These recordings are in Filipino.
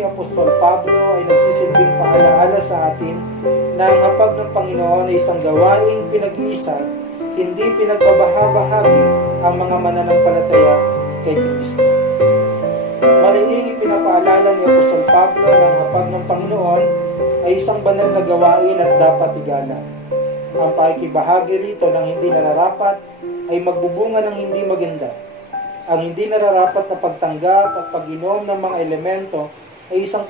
ni Apostol Pablo ay nagsisilbing paalaala sa atin na ang hapag ng Panginoon ay isang gawaing pinag-iisa, hindi pinagbabahabahagi ang mga mananampalataya kay Kristo. Mariing ipinapaalala ni Apostol Pablo na ang hapag ng Panginoon ay isang banal na gawain at dapat igalang. Ang pakikibahagi rito ng hindi nararapat ay magbubunga ng hindi maganda. Ang hindi nararapat na pagtanggap at pag-inom ng mga elemento ay isang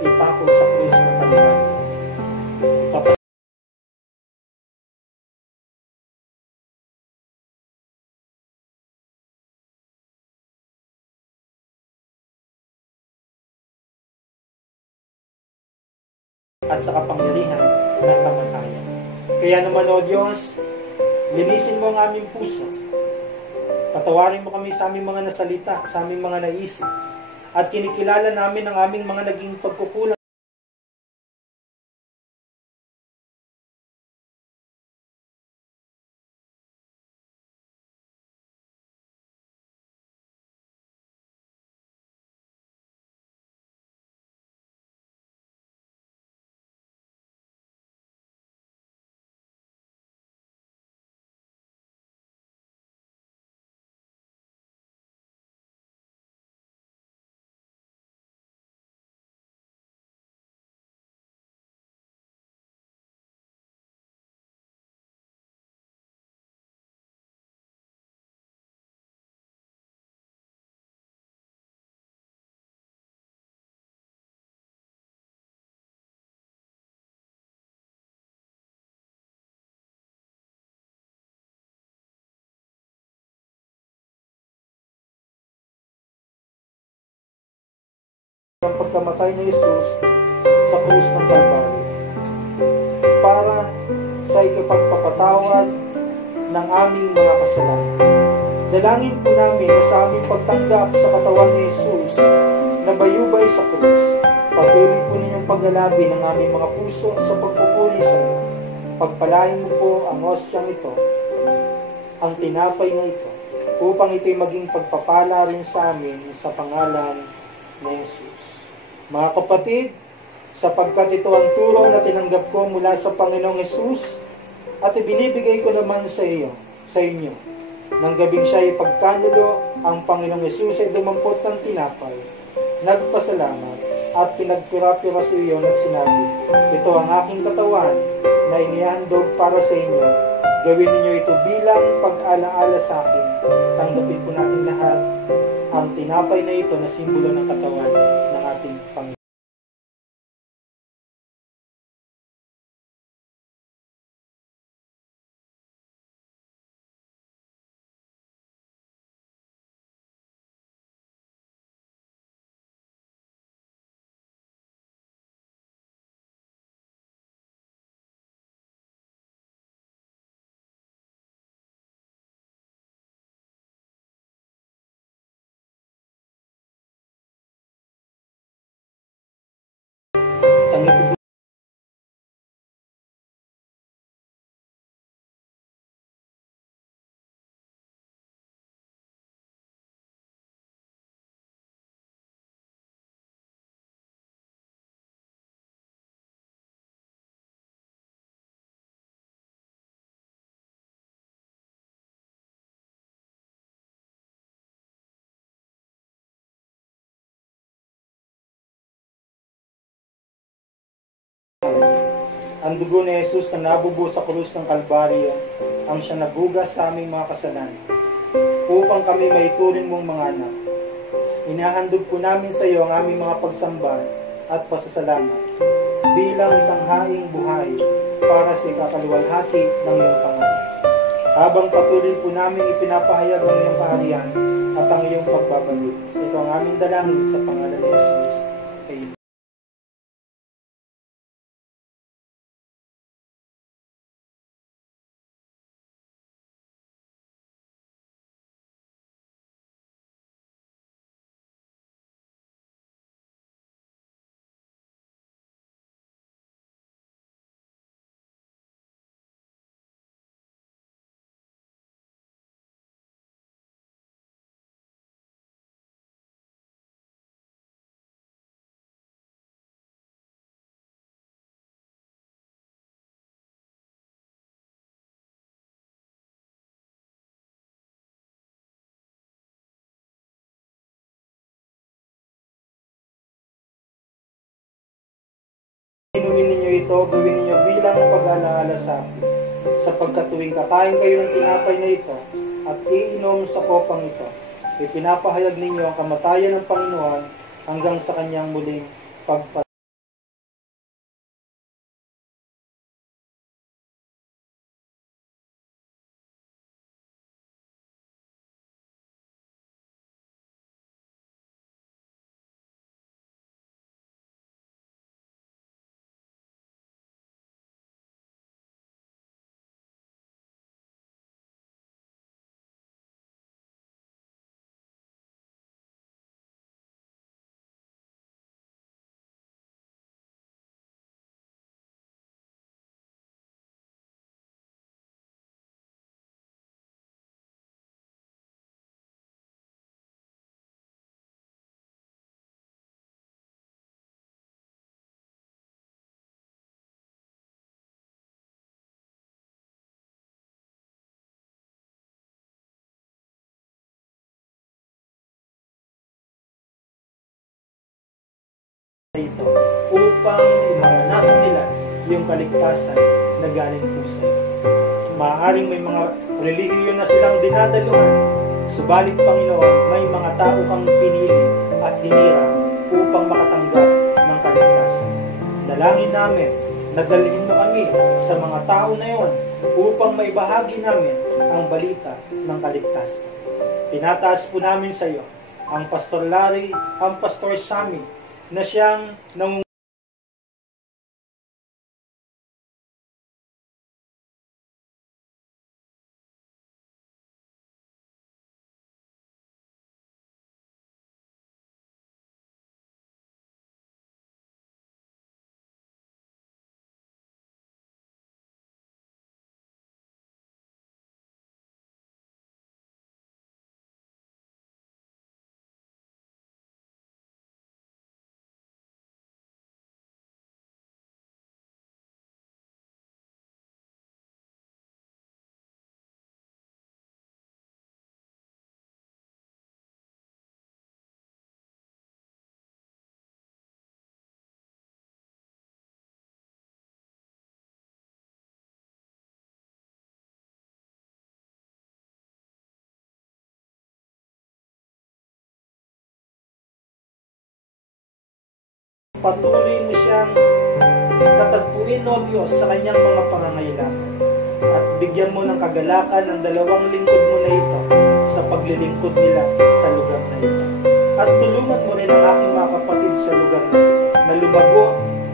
ipako sa krus na Panginoon. At sa kapangyarihan ng kamatayan. Kaya naman, O Diyos, linisin mo ang aming puso. Patawarin mo kami sa aming mga nasalita, sa aming mga naisip, at kinikilala namin ang aming mga naging pagkukulang. Ang pagkamatay ni Jesus sa krus ng Kalbaryo para sa ikapagpapatawad ng aming mga kasalanan. Dalangin po namin na sa aming pagtanggap sa katawan ni Jesus na bayubay sa krus, patuloy po ninyong paglalabi ng aming mga puso sa pagpupuri sa iyo. Pagpalain mo po ang ostyang ito, ang tinapay na ito, upang ito'y maging pagpapala rin sa amin sa pangalan ni Jesus. Mga kapatid, sapagkat ito ang turo na tinanggap ko mula sa Panginoong Jesus at ibinibigay ko naman sa inyo. Nang gabing siya ipagkanulo, ang Panginoong Jesus ay dumampot ng tinapay, nagpasalamat at pinagpira-pira sa iyo at sinabi, ito ang aking katawan na inihandog para sa inyo. Gawin ninyo ito bilang pag-alaala sa akin. Tanggapin po natin lahat ang tinapay na ito na simbolo ng katawan ng ating Panginoon. Ang dugo ni Jesus na nabubuo sa krus ng Kalbaryo ang siya nabugas sa aming mga kasalanan upang kami maituring mong mga anak. Inahandog po namin sa iyo ang aming mga pagsamba at pasasalamat bilang isang haing buhay para sa ikakaluwalhati ng iyong pangalan. Habang patuloy po namin ipinapahayag ang iyong kaharian at ang iyong pagbabalik. Ito ang aming dalangin sa pangalan ni Jesus. Amen. Inumin ninyo ito, gawin ninyo bilang pag-alaala sa akin. Sapagkat tuwing kakain kayo ng tinapay na ito at iinom sa kopang ito, ipinapahayag ninyo ang kamatayan ng Panginoon hanggang sa kanyang muling pagpatay. Ito upang maranasan nila yung kaligtasan na galing po sa iyo. Maaaring may mga relihiyon na silang dinadaluhan, subalit Panginoon, may mga tao kang pinili at hinirang upang makatanggap ng kaligtasan. Dalangin namin na dalhin mo kami sa mga tao na yon upang maibahagi namin ang balita ng kaligtasan. Pinataas po namin sa iyo ang Pastor Larry, ang Pastor Sammy, na siyang patuloy mo siyang tatagpuin, O Diyos, sa kanyang mga pangangailangan. At bigyan mo ng kagalakan ang 2 lingkod mo na ito sa paglilingkod nila sa lugar na ito. At tulungan mo rin ang aking mga kapatid sa lugar na ito na lumago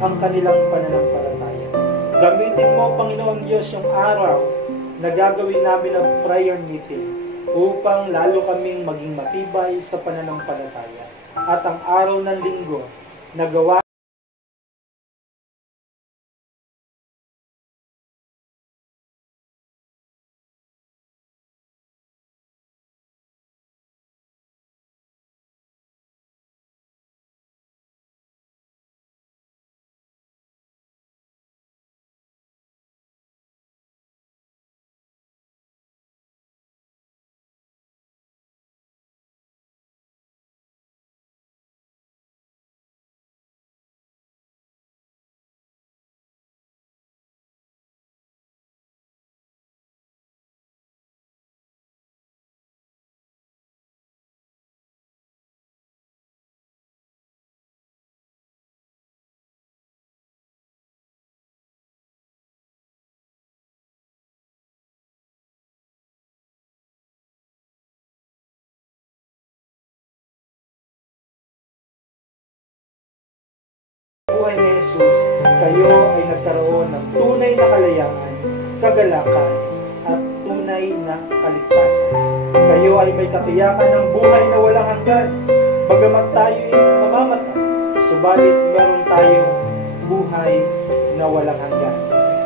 ang kanilang pananampalataya. Gamitin mo, Panginoon Diyos, yung araw na gagawin namin ang prayer meeting upang lalo kaming maging matibay sa pananampalataya. At ang araw ng linggo na gawa kayo ay nagkaroon ng tunay na kalayaan, kagalakan, at tunay na kaligtasan. Kayo ay may katiyakan ng buhay na walang hanggan. Bagamat tayo ay mamamatay, subalit meron tayong buhay na walang hanggan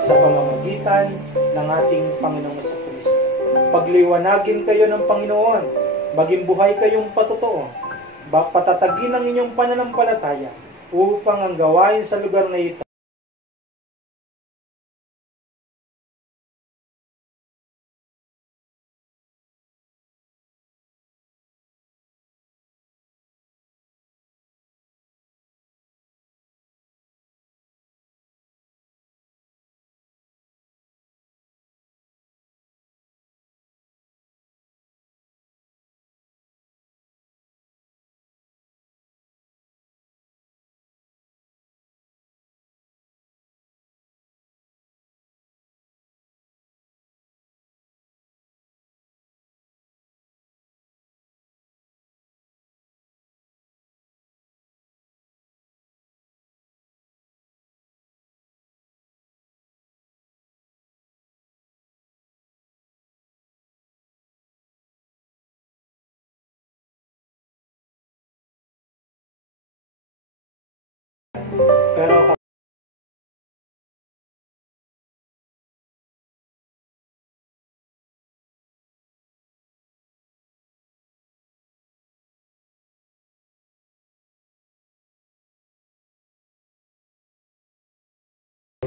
sa pamamagitan ng ating Panginoong Jesucristo. Pagliwanagin kayo ng Panginoon, maging buhay kayong patotoo, patatagin ang inyong pananampalataya upang ang gawain sa lugar na ito pero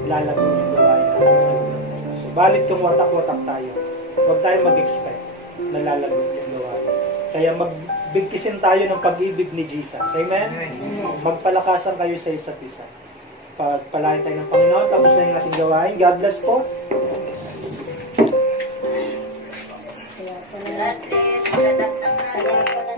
lalago yung gawain natin sa lugar na ito. Subalit kung watak-watak tayo, huwag tayo mag-expect na lalago yung gawain. Kaya magbigkisin tayo ng pag-ibig ni Jesus. Amen? Magpalakasan kayo sa isa't isa. Pagpalain tayo ng Panginoon, tapos na yung ating gawain. God bless po. God bless.